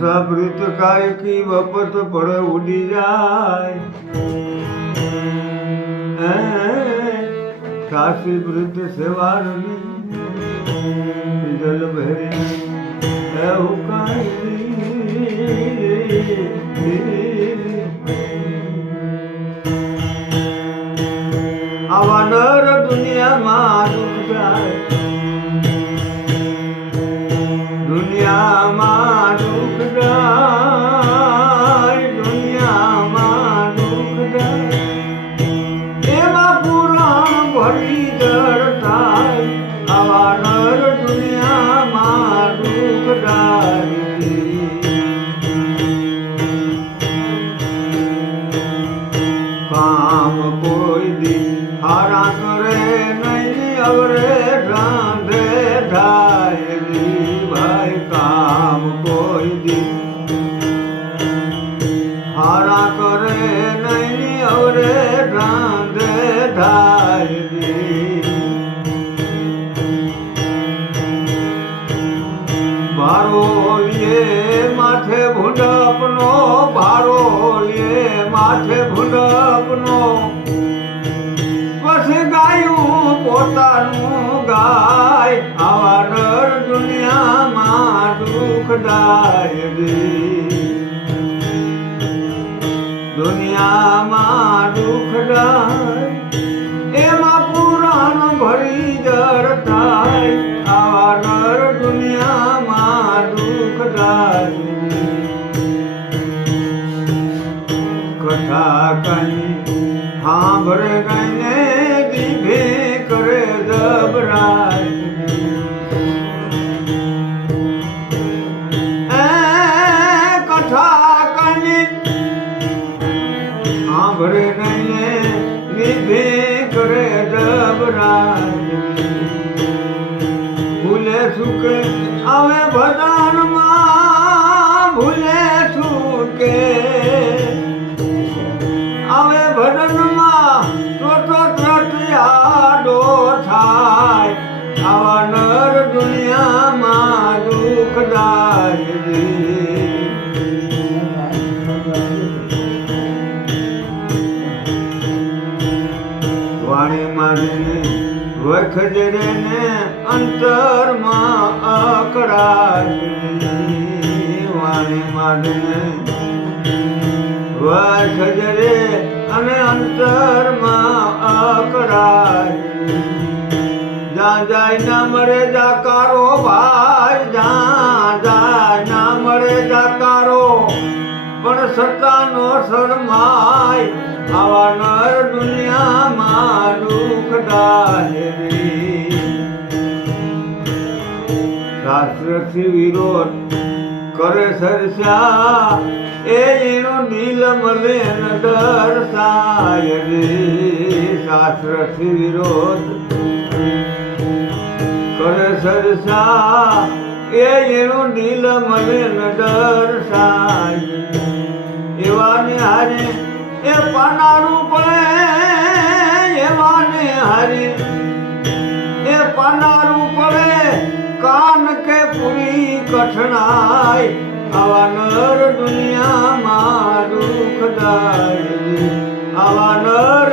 સાંભળ્યું તો કાય કી વપત પડે ઉડી જાય. કાશી વૃદ્ધ સેવારની જલ ભરી એવું કાંઈ આવા નર દુનિયામાં દુઃખ જાય. દુનિયામાં ભરી જળ થાય આવા નર દુનિયામાં ભારો લે માથે ભૂંડપનો, ભારો લે માથે ભૂંડપનો. પછી ગાયું પોતાનું ગાય, આવા નર દુનિયામાં દુઃખદાય રે દુનિયામાં દુઃખદાય દુઃખદાય કથા કઈ સાંભળ ગઈને દીભે કરે કઈ સાંભળે કઈને દીભે કરે જબરાય ભૂલે સુખ આવે ભજનમાં દુનિયામાં દુઃખદાય વાણી વખજરે ને અંતરમાં અકળાય વાણી મારીને વખજરે અને અંતરમાં અકળાય જ્યાં જાય ના મળે જાકારો ભાઈ, જ્યાં જાય ના મળે જાકારો. પણ સત્તાનો શરમાય, આવા નર દુનિયામાં દુઃખદાય રે. શાસ્ત્રથી વિરોધ કરે સરસા એ એનો દિલ મળે ન દર્શાય રે. શાસ્ત્રથી વિરોધ કરે સરસા, એ એનો દિલ મળે ન દર્શાય એવાને હારે, એ પાનારું પડે એવાને હારે. એ પાનારું પડે, કાન કે પૂરી કઠણાય. આવા નર દુનિયામાં દુઃખદાય આવા નર